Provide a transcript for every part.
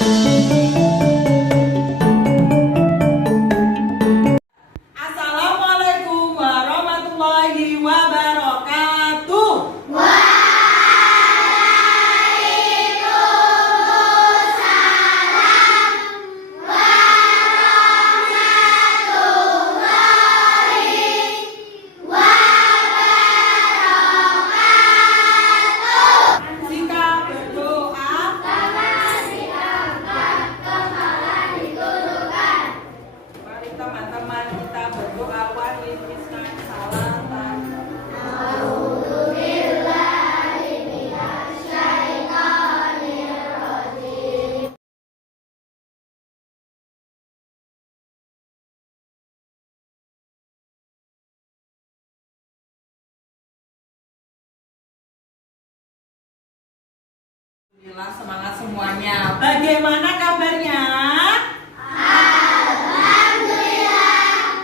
Assalamualaikum warahmatullahi wabarakatuh. Jika berdoa, mari teman-teman kita berdoa. Waalaikumsalam. Salam. Alhamdulillah, semangat semuanya. Bagaimana kabarnya?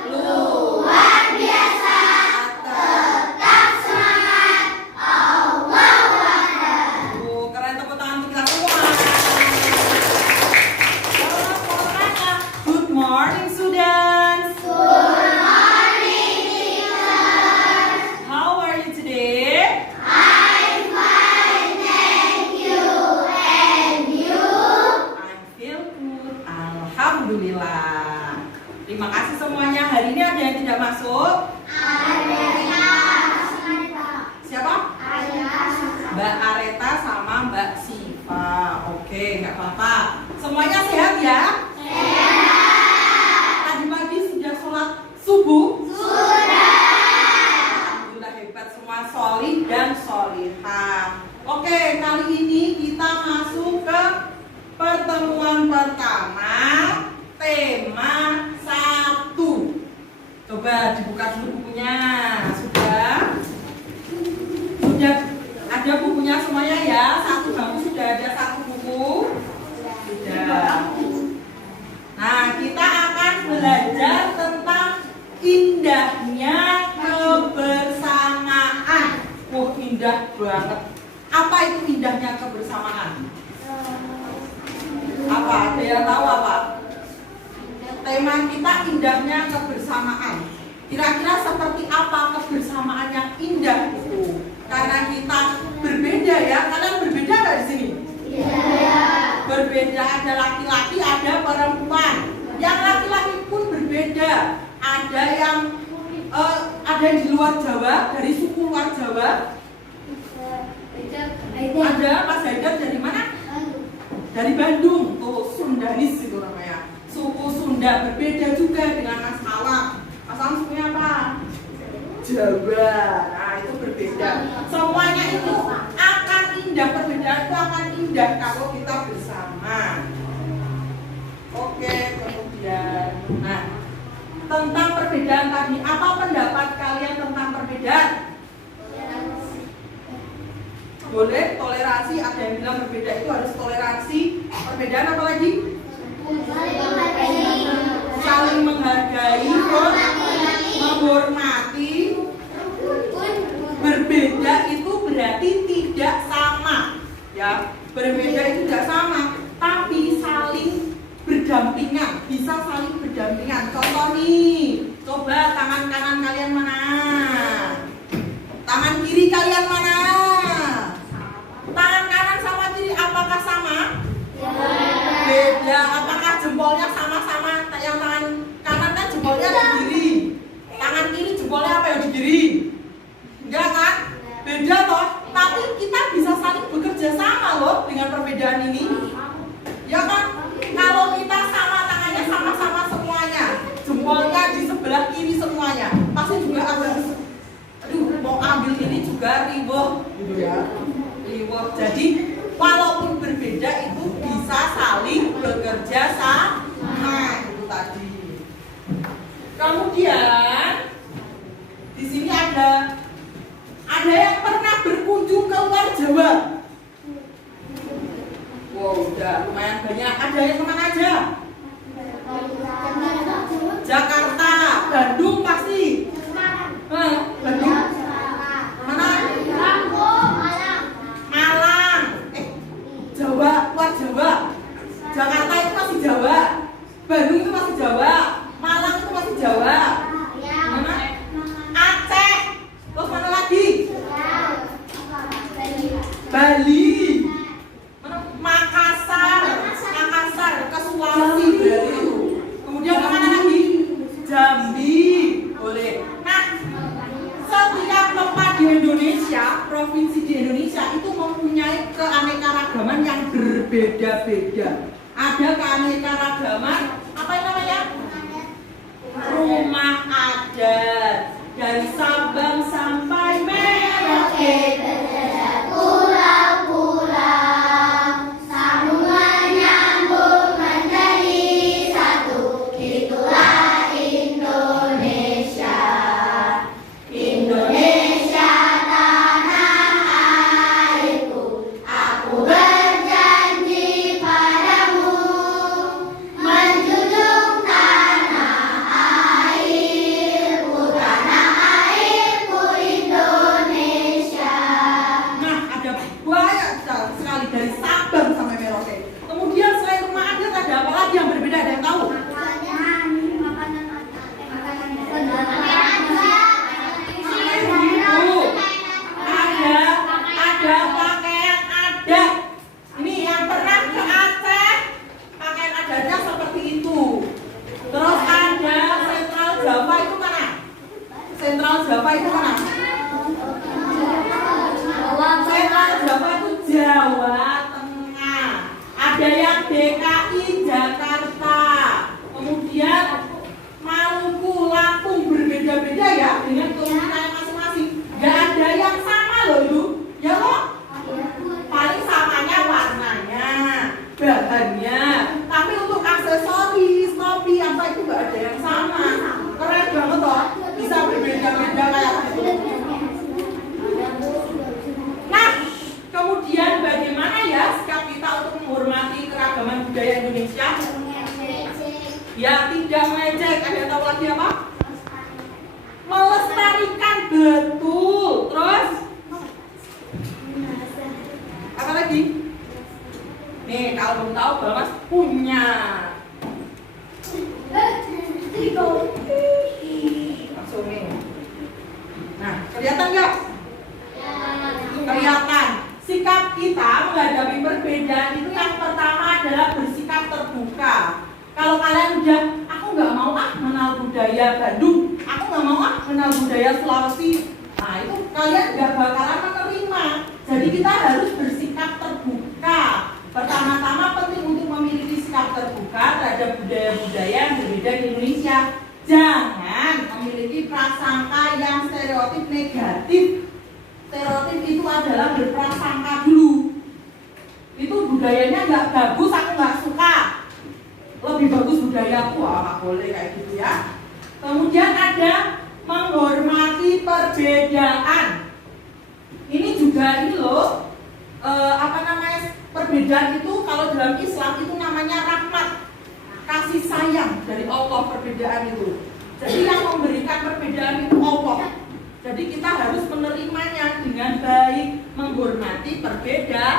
Luar biasa. Tetap semangat. Allahu Akbar. Keren, tepuk tangan untuk kita semua. Good morning, students. Good morning, teachers. How are you today? I feel good. Alhamdulillah. Terima kasih semuanya. Hari ini ada yang tidak masuk? Siapa? Mbak Areta sama Mbak Siva. Oke, nggak apa-apa. Semuanya sehat ya? Tadi pagi sudah sholat subuh? Sudah. Alhamdulillah, hebat semua, solih dan solihah. Oke, kali ini kita masuk ke pertemuan pertama, tema 1. Coba dibuka dulu bukunya. Sudah ada bukunya semuanya ya? Satu bangku sudah ada, satu buku sudah. Nah, kita akan belajar tentang indahnya kebersamaan. Wah, indah banget. Apa itu indahnya kebersamaan? Apa? Ada yang tahu apa? Tema kita indahnya kebersamaan. Kira-kira seperti apa kebersamaan yang indah itu? Karena kita berbeda ya. Kalian berbeda nggak di sini? Iya. Berbeda, ada laki-laki, ada perempuan. Yang laki-laki pun berbeda. Ada yang di luar Jawa, dari suku luar Jawa. Ada Mas Haidar dari mana? Dari Bandung, tuh Sundanis itu namanya. Suku Sunda. Berbeda juga dengan Mas Alam. Mas Alam sukunya apa? Jawa. Nah, itu berbeda. Semuanya itu akan indah. Perbedaan itu akan indah kalau kita bersama. Oke, kemudian. Nah, tentang perbedaan tadi, apa pendapat kalian tentang perbedaan? Boleh toleransi, ada yang bilang berbeda itu harus toleransi. Perbedaan apa lagi? Saling menghargai, menghormati. Berbeda itu berarti tidak sama, ya. Berbeda itu tidak sama, tapi saling berdampingan, bisa saling berdampingan. Contoh nih, coba tangan kanan kalian mana? Tangan kiri kalian mana? Tangan kanan sama kiri apakah sama? Beda. Apakah jempolnya sama-sama? Yang tangan kanan kan jempolnya di kiri, tangan kiri jempolnya apa yang di kiri? Enggak kan? Beda toh. Tapi kita bisa saling bekerja sama loh dengan perbedaan ini. Ya kan? Kalau kita sama tangannya sama-sama semuanya, jempolnya di sebelah kiri semuanya, pasti juga ada. Aduh, mau ambil ini juga riweuh gitu ya. Jadi walaupun berbeda itu bisa saling bekerja sama, itu tadi. Kemudian di sini ada yang pernah berkunjung ke luar Jawa. Wow, udah lumayan banyak. Ada yang kemana aja? Jakarta, Bandung pasti. Bandung. Mana? Malang. Jawa, luar Jawa. Jakarta. berbeda-beda. Ada keanekaragaman, apa yang namanya? Rumah adat. Dari Sabang sampai Merauke. Pulau-pulau sambung menyambung menjadi satu. Itulah Indonesia. Indonesia tanah airku. Aku berjanji padamu menjunjung tanah airku, tanah airku Indonesia. Nah, ada banyak sekali dari Sabang sampai Merauke. Kemudian selain rumah adat ada apa lagi yang berbeda? Ada yang tahu? Ada pakaian adat. Ini yang pernah ke Aceh, pakaian adatnya seperti itu. Terus ada Sentral Java itu mana? Sentral Java itu mana? Sentral Java itu Jawa Tengah. Ada yang DKI Jakarta. Kemudian Maluku, Lampung berbeda-beda ya dengan keunikan masing-masing. Gak ada yang sama loh itu, ya loh. Paling samanya warnanya, bahannya. Tapi untuk aksesoris, topi apa itu gak ada yang sama. Keren banget loh, bisa berbeda-beda kayak gitu. Nah, kemudian bagaimana ya sikap kita untuk menghormati keragaman budaya Indonesia? Ya, tidak mengejek. Ada yang tahu lagi apa? Melestarikan, betul. Terus apa lagi? Nih, kalau belum tahu, Bapak punya. Langsung nih. Nah, kelihatan nggak? Kelihatan. Sikap kita menghadapi perbedaan itu yang pertama adalah bersikap terbuka. Kalau kalian udah, aku nggak mau kenal budaya Bandung, aku nggak mau kenal budaya Sulawesi. Nah itu kalian nggak bakalan menerima. Jadi kita harus bersikap terbuka. Pertama-tama penting untuk memiliki sikap terbuka terhadap budaya-budaya yang berbeda di Indonesia. Jangan memiliki prasangka yang stereotip negatif. Stereotip itu adalah berprasangka dulu. Itu budayanya nggak bagus, aku nggak suka. Lebih bagus budayaku, nggak boleh kayak gitu ya. Kemudian ada menghormati perbedaan. Ini juga ini loh, perbedaan itu kalau dalam Islam itu namanya rahmat, kasih sayang dari Allah perbedaan itu. Jadi yang memberikan perbedaan itu Allah. Jadi kita harus menerimanya dengan baik, menghormati perbedaan.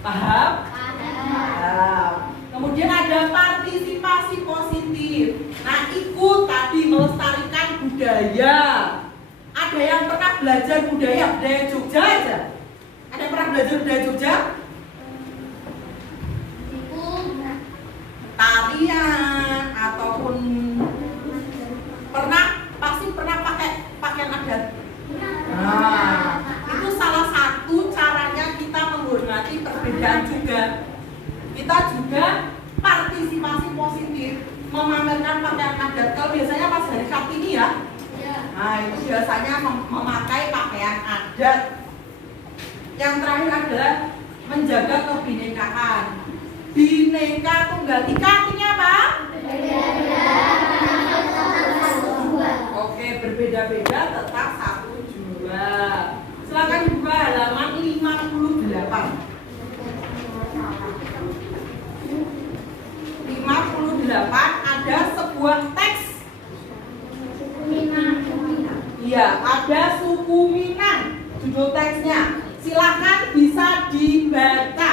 Paham? Paham. Kemudian ada partisipasi positif. Nah, ikut tadi melestarikan budaya. Ada yang pernah belajar budaya Jogja aja? Ada yang pernah belajar budaya Jogja? Tarian ataupun pasti pernah pakai pakaian adat. Nah, itu salah satu caranya kita menghormati perbedaan juga. Kita juga partisipasi positif, memamerkan pakaian adat. Kalau biasanya pas hari Kartini ya, nah itu biasanya memakai pakaian adat. Yang terakhir adalah menjaga kebinekaan. Bineka Tunggal Ika artinya apa? Oke, berbeda-beda tetap satu jua. Silakan buka halaman 58. 58 ada sebuah teks. Iya, ada suku Minang. Judul teksnya. Silakan bisa dibaca.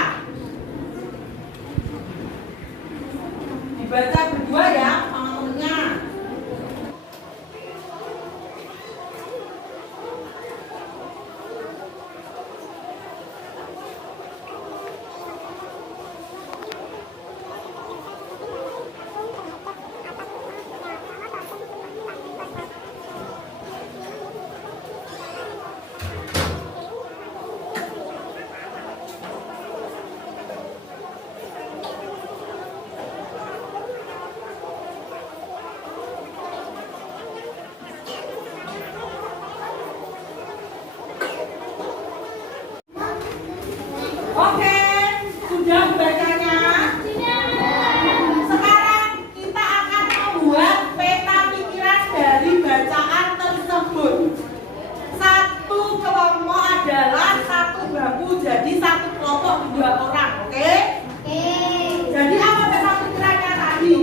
Dibaca berdua ya sama temennya. Sudah membacanya? Sekarang kita akan membuat peta pikiran dari bacaan tersebut. Satu kelompok adalah satu bangku, jadi satu kelompok 2 orang, oke? Jadi apa peta pikirannya tadi?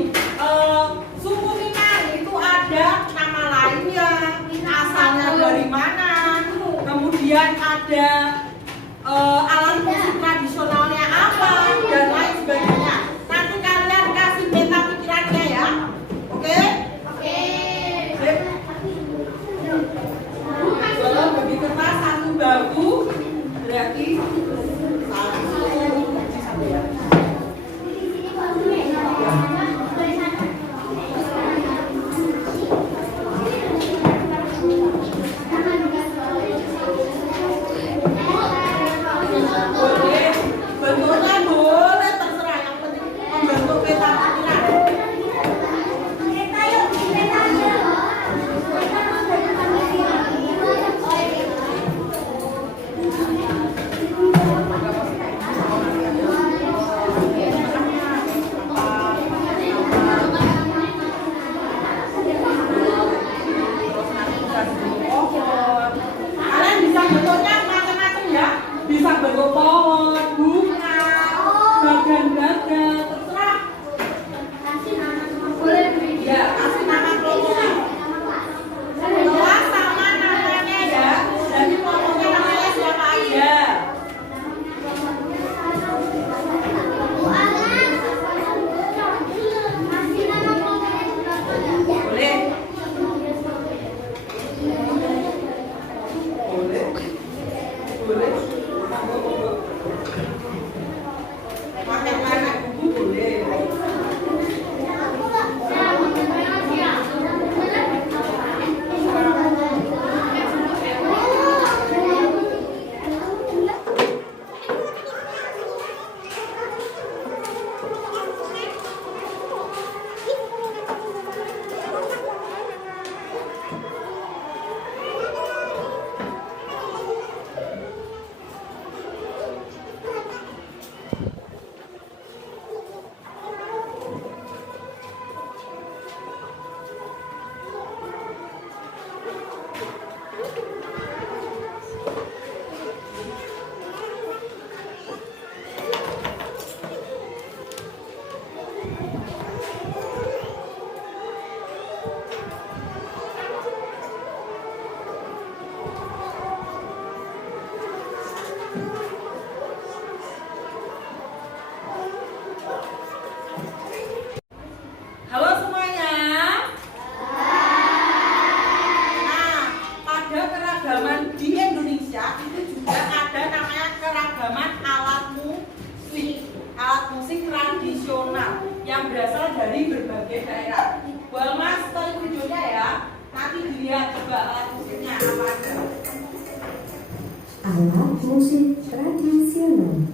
Suku Minang itu ada nama lainnya, asalnya dari mana, kemudian ada alat musik tradisionalnya apa, dan lain sebagainya. Nanti kalian kasih peta pikirannya ya, oke? Kalau bagi kertas satu bangku berarti satu ya. Bentuknya boleh terserah, yang penting membentuk peta pikiran. Kalian bisa bentuknya macam-macam ya, bisa bentuk pohon, bunga, bagan-bagan, terserah. Ya, kasih nama kelompoknya. Kelas sama namanya ya, jadi kelompoknya namanya siapa aja. Boleh? Boleh? Pakai warna buku boleh. Halo semuanya. Nah, pada keragaman di Indonesia itu juga ada namanya keragaman alat musik tradisional yang berasal dari berbagai daerah. Buat Mas, tarik videonya ya. Nanti dilihat coba alat musiknya apa aja. Alat musik tradisional.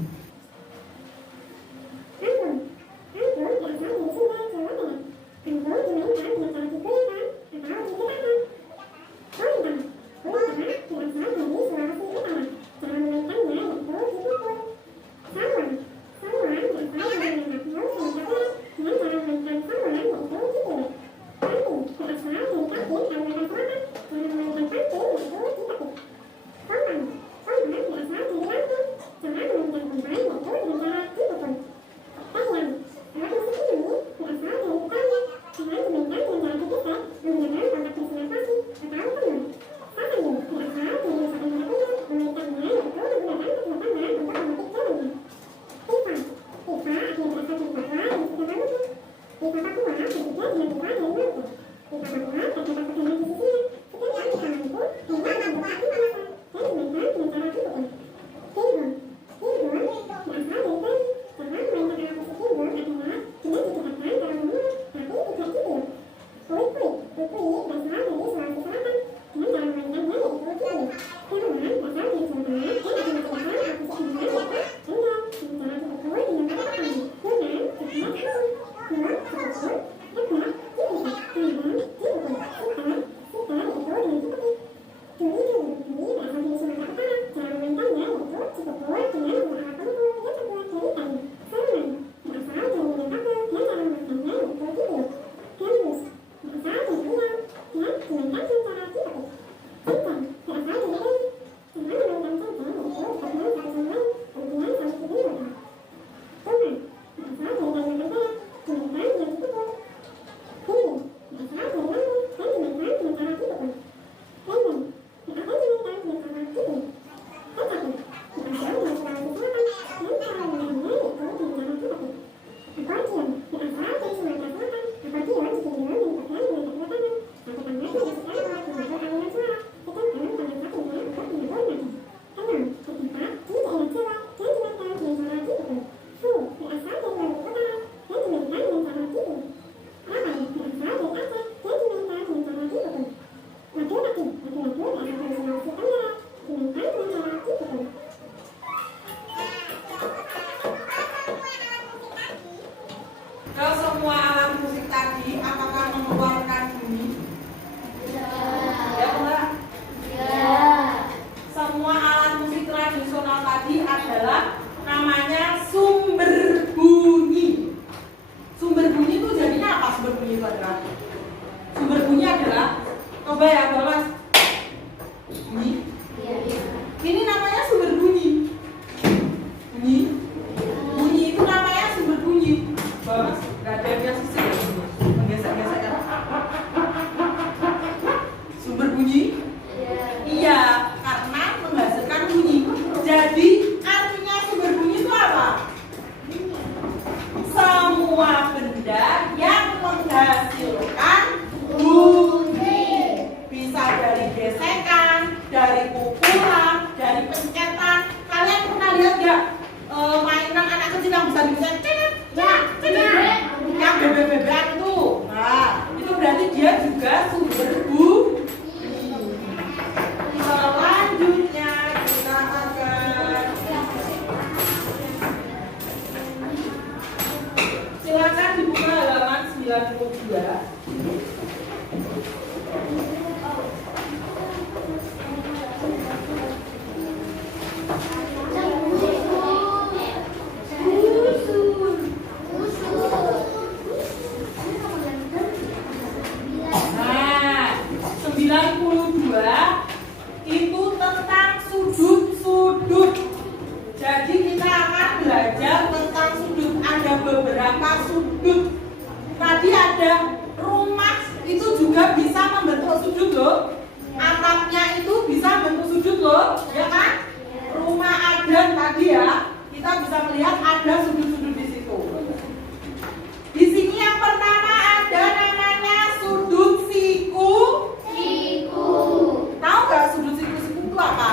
Mas, nggak ada yang sisi ya? Menggesek-gesek ya? Sumber bunyi? Iya, karena menghasilkan bunyi. Jadi artinya sumber bunyi itu apa? Semua benda yang menghasilkan bunyi. Bisa dari gesekan, dari pukulan, dari pencetan. Kalian pernah lihat nggak mainan anak kecil yang bisa dipencet? Yang bebek-bebekan itu. Nah, itu berarti dia juga sumber bunyi. Selanjutnya kita akan silakan dibuka halaman 92. Nah, 92 itu tentang sudut-sudut. Jadi kita akan belajar tentang sudut. Ada beberapa sudut. Tadi ada rumah itu juga bisa membentuk sudut loh. Atapnya itu bisa membentuk sudut loh, ya kan? Rumah adan tadi ya, kita bisa melihat ada sudut-sudut di situ. Di sini yang pertama ada namanya sudut siku. Tahu nggak sudut siku-siku itu apa?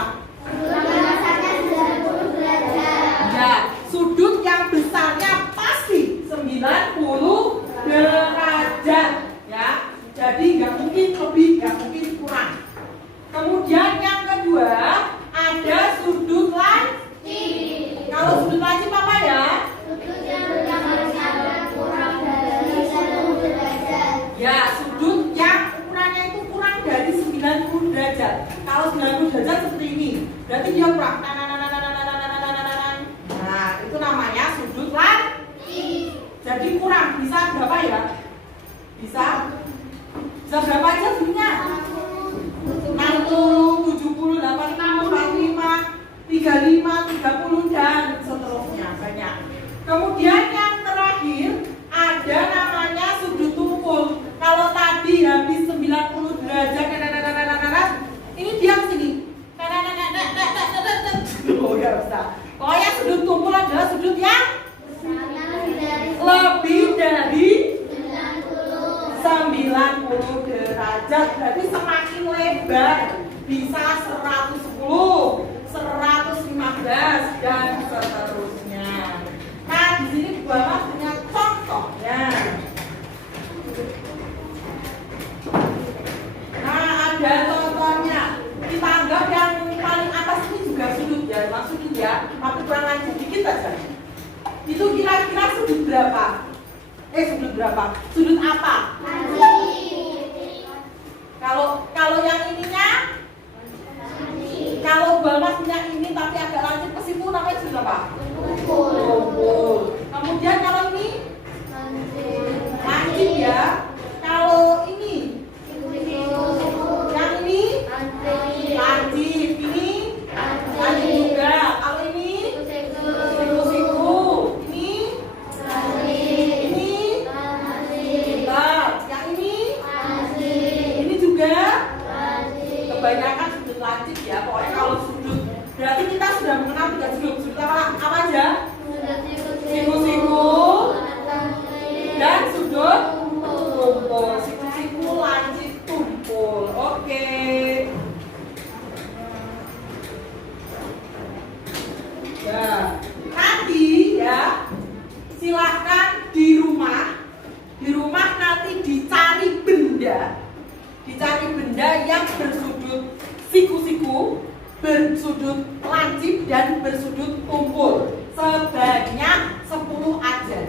Ya, sudut yang besarnya pasti 90 derajat ya. Jadi nggak mungkin lebih, nggak mungkin kurang. Kemudian yang kedua ada sudut lancip. Kalau sudut lancip apa ya? Ya, sudut yang ukurannya itu kurang dari 90 derajat. Kalau 90 derajat seperti ini, berarti dia kurang. Nah, itu namanya sudut lancip. Jadi kurang, bisa berapa ya? Bisa berapa aja sudutnya? 60, 70, 80, 45, 35, 30 dan seterusnya banyak. Kemudian yang terakhir ada namanya sudut tumpul. Kalau tadi habis 90 derajat, ini dia sini. Oh ya bisa. Pokoknya sudut tumpul adalah sudut yang lebih dari 90 derajat. Berarti semakin lebar bisa 110, 115 dan seterusnya. Nah, di sini Bapak punya contohnya. Nah, ada contohnya. Kita anggap yang paling atas ini juga sudut ya, masukin ya, tapi kurang lanjut dikit aja. Itu kira-kira sudut berapa? Sudut berapa? Sudut apa? Kalau yang ininya, kalau Bapak punya ini tapi agak lancip ke situ namanya sudut apa? Tumpul. Kemudian kalau ini lancip ya. Kalau ini, yang ini lancip, ini lancip juga. Kalau ini siku-siku, ini yang ini juga kebanyakan sudut lancip ya. Pokoknya kalau sudut berarti kita sudah mengenal tiga sudut. Sudut apa aja? Siku-siku dan sudut tumpul. Siku-siku, lancip, tumpul. Oke. Ya, nanti ya silahkan di rumah nanti dicari benda yang bersudut siku-siku, bersudut lancip dan bersudut tumpul sebanyak 10 aja.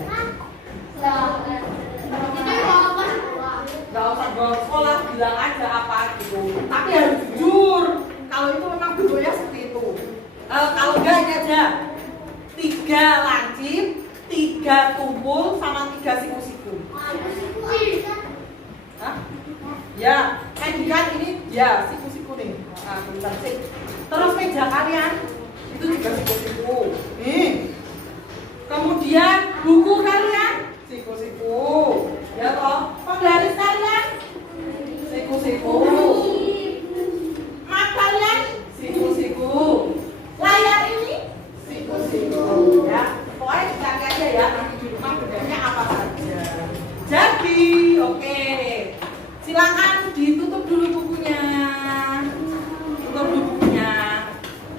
Gak usah bawa sekolah, bilang aja apa gitu. Tapi harus jujur kalau itu memang bentuknya seperti itu. Kalau enggak ini aja 3 lancip, 3 tumpul sama 3 siku-siku. Hah? Ya, kan ini ya siku-siku nih. Nah, tulisan sik. Terus meja kalian itu juga siku-siku. Nih. Kemudian buku kalian siku. Ya toh, penggaris kalian? Siku. Mat kalian? Siku. Layar ini? Siku. Ya, pokoknya dicari aja ya, nanti di rumah bedanya apa saja. Jadi, oke. Silakan ditutup dulu bukunya.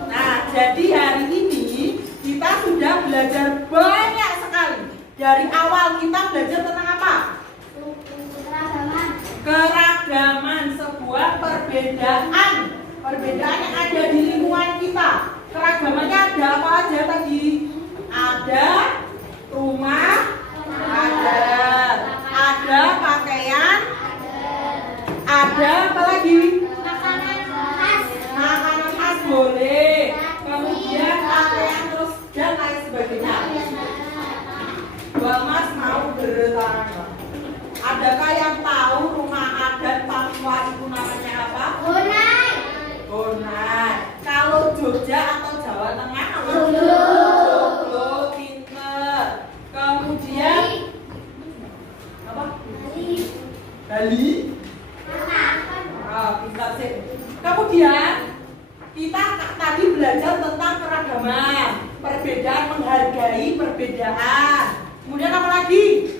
Nah, jadi hari ini kita sudah belajar banyak sekali. Dari awal kita belajar tentang apa? Keragaman, sebuah perbedaan. Perbedaan yang ada di lingkungan kita. Keragamannya ada apa aja tadi? Ada rumah, ada pakaian, ada apa lagi? Makanan khas boleh. Kemudian pakaian terus dan lain sebagainya. Mas mau bertanya, adakah yang tahu rumah adat Papua itu namanya apa? Gonai. Kalau Jogja atau Jawa Tengah apa? Joglo, pinter. Kemudian apa? Bali. Pintar sih. Kemudian kita tadi belajar tentang keragaman, perbedaan, menghargai perbedaan. Kemudian apa lagi?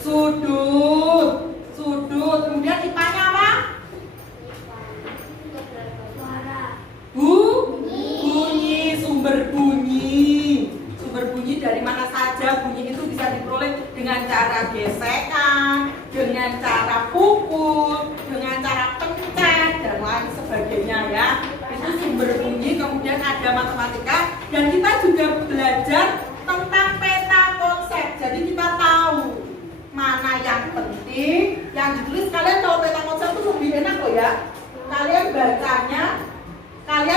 Sudut. Kemudian IPA-nya apa? Bunyi, sumber bunyi dari mana saja. Bunyi itu bisa diperoleh dengan cara gesekan, dengan cara pukul, dengan cara pencet dan lain sebagainya ya. Itu sumber bunyi. Kemudian ada matematika dan kita juga belajar tentang peta konsep. Jadi kita tahu mana yang penting, yang ditulis. Kalian tahu peta konsep itu lebih enak loh ya. Kalian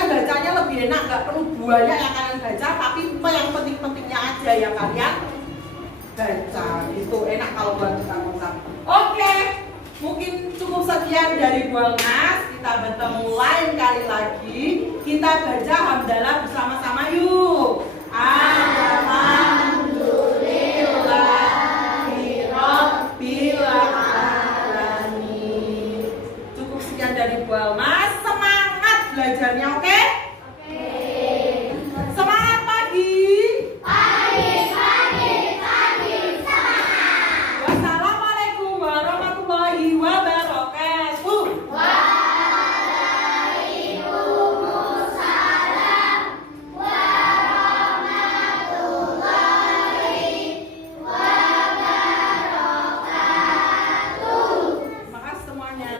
bacanya lebih enak, nggak perlu banyak yang kalian baca, tapi yang penting-pentingnya aja yang kalian baca. Itu enak kalau buat peta konsep. Oke, mungkin cukup sekian dari Bualnas. Kita bertemu lain kali lagi. Kita baca hamdalah bersama-sama